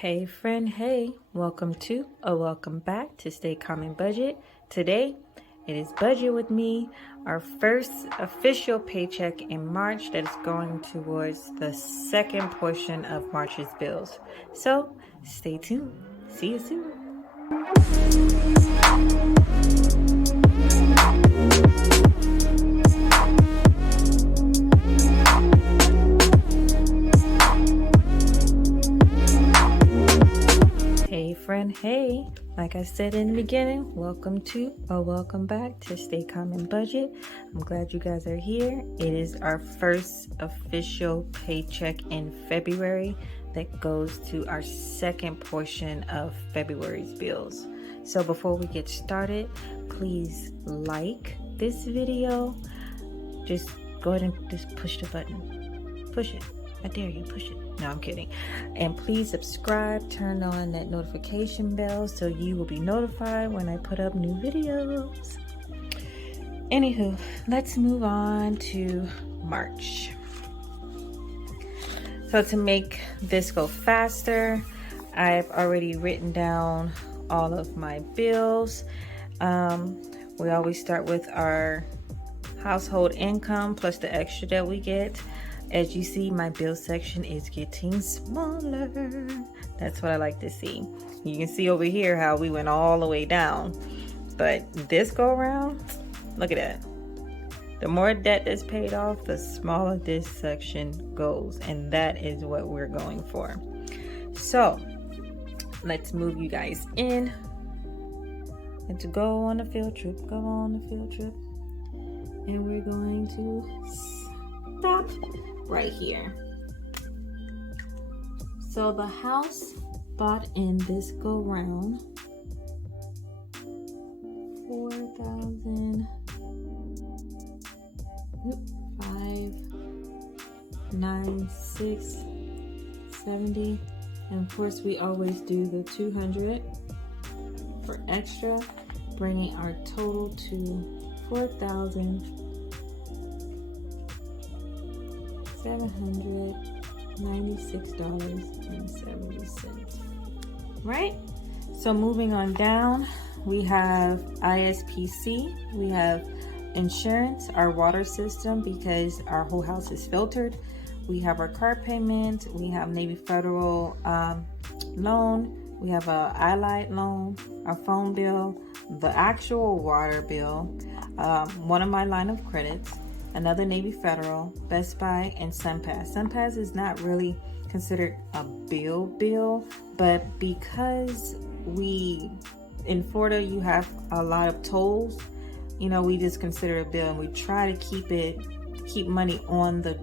Hey friend, hey, welcome back to Stay Calm and Budget. Today, it is budget with me, our first official paycheck in March that is going towards the second portion of March's bills. So, stay tuned. See you soon. Hey friend, hey, like I said in the beginning, welcome back to Stay Calm and Budget. I'm glad you guys are here. It is our first official paycheck in February that goes to our second portion of February's bills. So before we get started, please like this video. Just go ahead and just push the button. Push it. I dare you, push it. No, I'm kidding. And please subscribe, turn on that notification bell so you will be notified when I put up new videos. Anywho, let's move on to March. So to make this go faster, I've already written down all of my bills. We always start with our household income plus the extra that we get. As you see, my bill section is getting smaller. That's what I like to see. You can see over here how we went all the way down. But this go around, look at that. The more debt that's paid off, the smaller this section goes. And that is what we're going for. So, let's move you guys in. And to go on a field trip, And we're going to stop right here. So the house bought in this go round, 4,596.70, and of course we always do the 200 for extra, bringing our total to $4,796.70. Right? So moving on down, we have ISPC, we have insurance, our water system because our whole house is filtered. We have our car payment, we have Navy Federal loan, we have a iLight loan, our phone bill, the actual water bill, one of my line of credits, another Navy Federal, Best Buy, and SunPass. SunPass is not really considered a bill, but because in Florida, you have a lot of tolls, we just consider a bill, and we try to keep money on the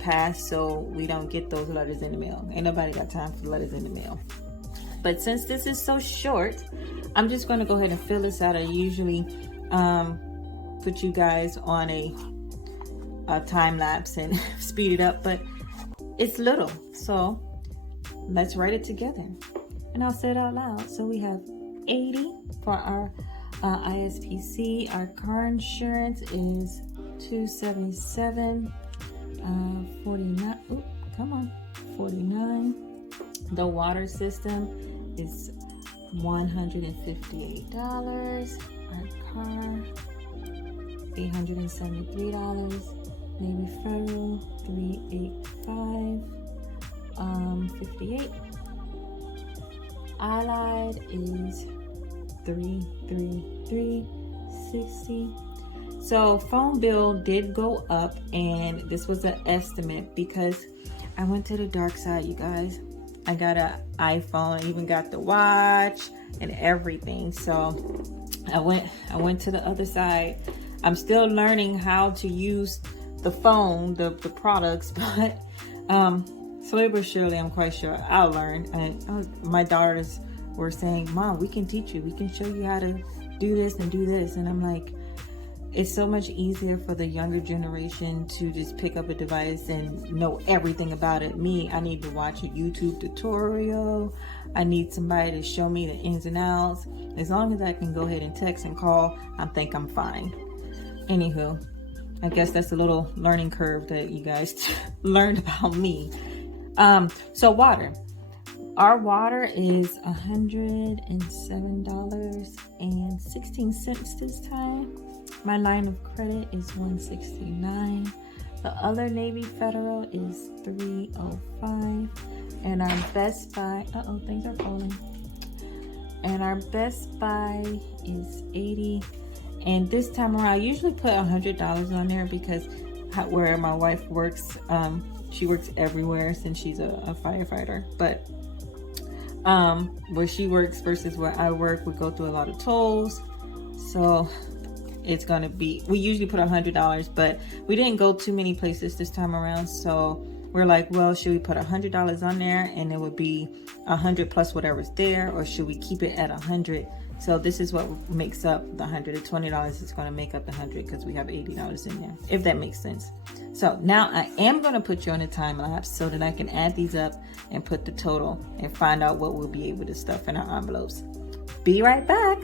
pass so we don't get those letters in the mail. Ain't nobody got time for letters in the mail. But since this is so short, I'm just going to go ahead and fill this out. I usually put you guys on a time lapse and speed it up, but it's little, so let's write it together and I'll say it out loud. So we have 80 for our ISPC. Our car insurance is $277, 49. The water system is $158. Our car, $873. Navy Federal, $385, 58. iLight is $333.60. So phone bill did go up, and this was an estimate because I went to the dark side, you guys. I got an iPhone, I even got the watch and everything. So I went to the other side. I'm still learning how to use the phone, the products, but slowly but surely, I'm quite sure I'll learn. And my daughters were saying, "Mom, we can teach you. We can show you how to do this and do this." And I'm like, it's so much easier for the younger generation to just pick up a device and know everything about it. I need to watch a YouTube tutorial. I need somebody to show me the ins and outs. As long as I can go ahead and text and call, I think I'm fine. Anywho, I guess that's a little learning curve that you guys learned about me. So water. Our water is $107.16 this time. My line of credit is $169. The other Navy Federal is $305. And our Best Buy, things are falling. And our Best Buy is $80. And this time around, I usually put $100 on there because where my wife works, she works everywhere since she's a firefighter. But where she works versus where I work, we go through a lot of tolls. So it's gonna be, we usually put $100, but we didn't go too many places this time around. So we're like, well, should we put $100 on there and it would be 100 plus whatever's there, or should we keep it at 100? So this is what makes up the $100. The $20 is going to make up the 100 because we have $80 in there, if that makes sense. So now I am going to put you on a time lapse so that I can add these up and put the total and find out what we'll be able to stuff in our envelopes. Be right back.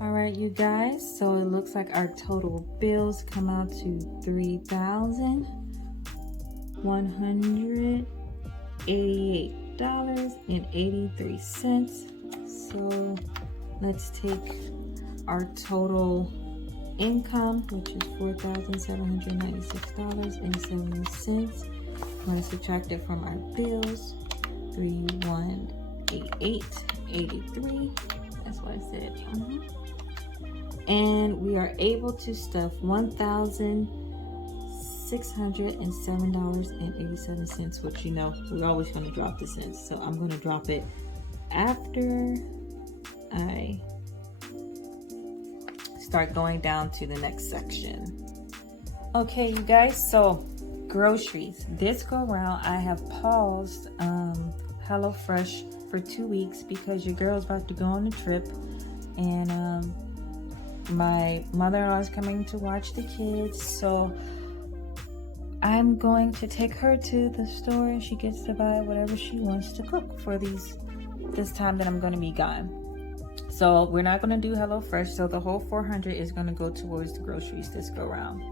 All right, you guys, so it looks like our total bills come out to $3,188.83. So let's take our total income, which is $4,796.70. I'm going to subtract it from our bills, 3,188.83. That's what I said. And we are able to stuff $1,607.87, which, you know, we're always going to drop the cents. So I'm going to drop it after I start going down to the next section. Okay, you guys, so groceries. This go around, I have paused HelloFresh for 2 weeks because your girl's about to go on a trip, and my mother-in-law is coming to watch the kids, so I'm going to take her to the store and she gets to buy whatever she wants to cook for this time that I'm going to be gone. So we're not going to do HelloFresh, so the whole $400 is going to go towards the groceries this go around.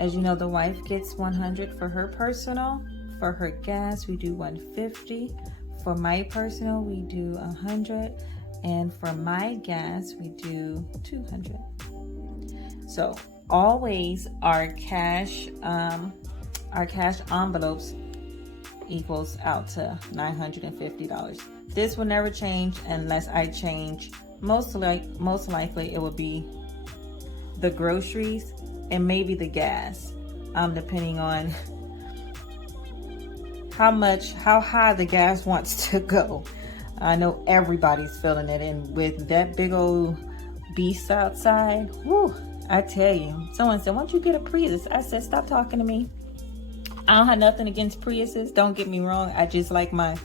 As you know, the wife gets $100 for her personal. For her gas, we do $150. For my personal, we do $100, and for my gas, we do $200. So always our cash envelopes equals out to $950. This will never change unless I change. Most likely it will be the groceries and maybe the gas, depending on how high the gas wants to go. I know everybody's feeling it, and with that big old beast outside, whoo, I tell you. Someone said, why don't you get a Prius? I said, stop talking to me. I don't have nothing against Priuses, don't get me wrong. I just like my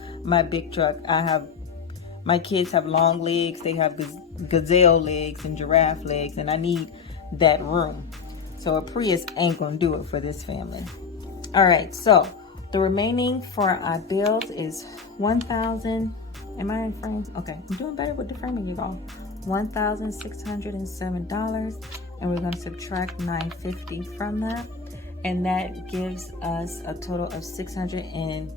big truck. My kids have long legs, they have gazelle legs and giraffe legs, and I need that room. So a Prius ain't gonna do it for this family. All right, so the remaining for our bills is $1,000. Am I in frame? Okay, I'm doing better with the framing, you all. $1,607, and we're going to subtract $950 from that, and that gives us a total of $657.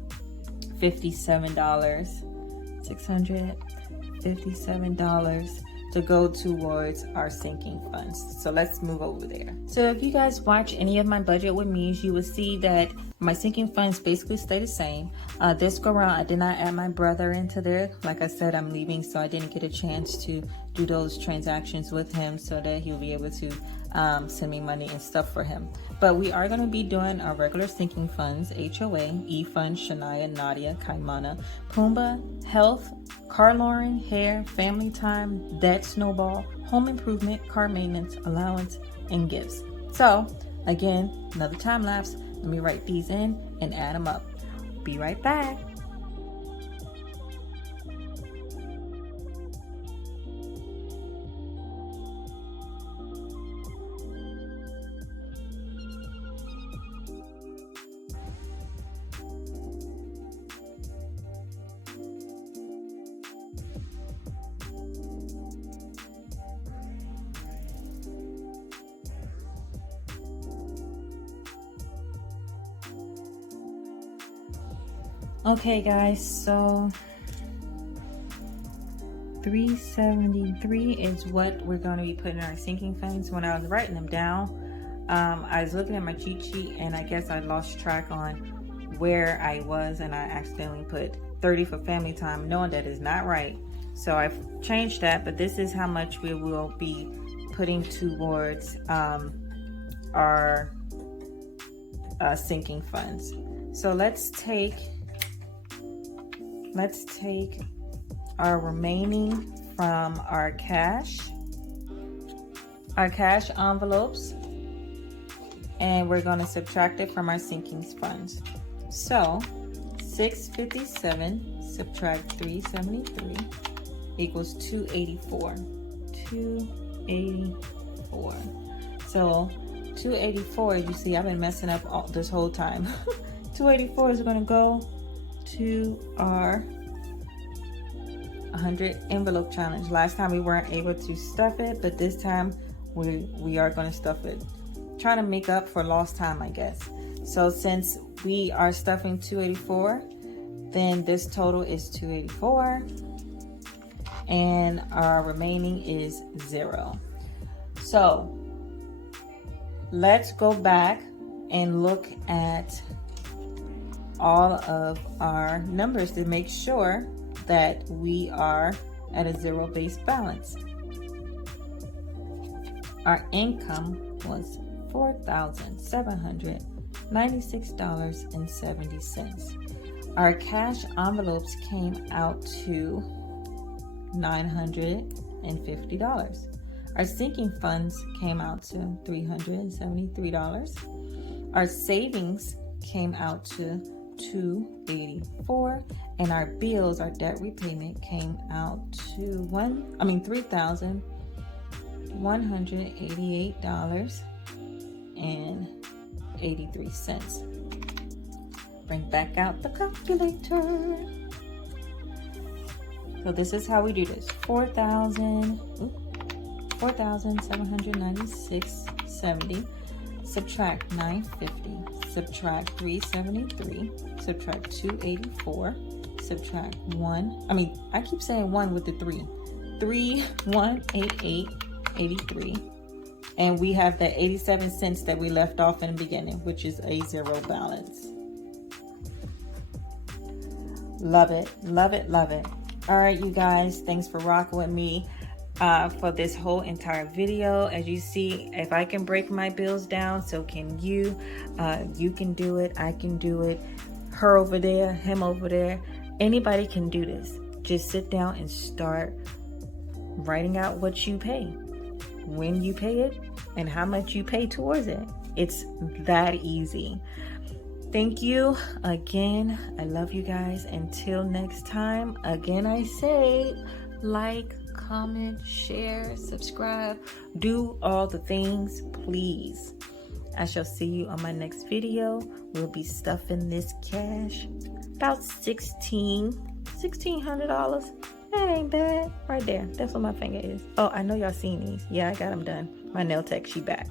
$657 to go towards our sinking funds. So let's move over there. So if you guys watch any of my budget with me, you will see that my sinking funds basically stay the same. This go around, I did not add my brother into there. Like I said, I'm leaving, so I didn't get a chance to do those transactions with him so that he'll be able to send me money and stuff for him. But we are going to be doing our regular sinking funds: HOA, E-Fund, Shania, Nadia, Kaimana, Pumbaa, Health, Car Lauren, Hair, Family Time, Debt Snowball, Home Improvement, Car Maintenance, Allowance, and Gifts. So again, another time lapse. Let me write these in and add them up. Be right back. Okay guys, so 373 is what we're going to be putting in our sinking funds. When I was writing them down, I was looking at my cheat sheet and I guess I lost track on where I was, and I accidentally put 30 for family time, knowing that is not right. So I've changed that, but this is how much we will be putting towards our sinking funds. So let's take our remaining from our cash envelopes, and we're going to subtract it from our sinking funds. So 657 subtract 373 equals 284. 284. So 284, you see I've been messing up this whole time. 284 is going to go to our 100 envelope challenge. Last time we weren't able to stuff it, but this time we are going to stuff it. Trying to make up for lost time, I guess. So since we are stuffing 284, then this total is 284 and our remaining is 0. So let's go back and look at all of our numbers to make sure that we are at a zero-based balance. Our income was $4,796.70. Our cash envelopes came out to $950. Our sinking funds came out to $373. Our savings came out to $284, and our bills, our debt repayment, came out to $3,188.83. Bring back out the calculator. So this is how we do this. 4,796.70. Subtract 950. Subtract 373. Subtract 284. Subtract 1. I keep saying 1 with the 3. 3,188.83. And we have that 87 cents that we left off in the beginning, which is a zero balance. Love it, love it, love it. All right, you guys, thanks for rocking with me for this whole entire video. As you see, if I can break my bills down, so can you. You can do it, I can do it, her over there, him over there. Anybody can do this. Just sit down and start writing out what you pay, when you pay it, and how much you pay towards it. It's that easy. Thank you again. I love you guys. Until next time, again, I say like, comment, share, subscribe, do all the things, please. I shall see you on my next video. We'll be stuffing this cash. About $1,600. That ain't bad. Right there. That's what my finger is. Oh, I know y'all seen these. Yeah, I got them done. My nail tech, she back.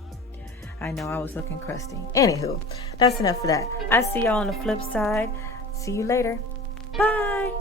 I know I was looking crusty. Anywho, that's enough for that. I see y'all on the flip side. See you later. Bye.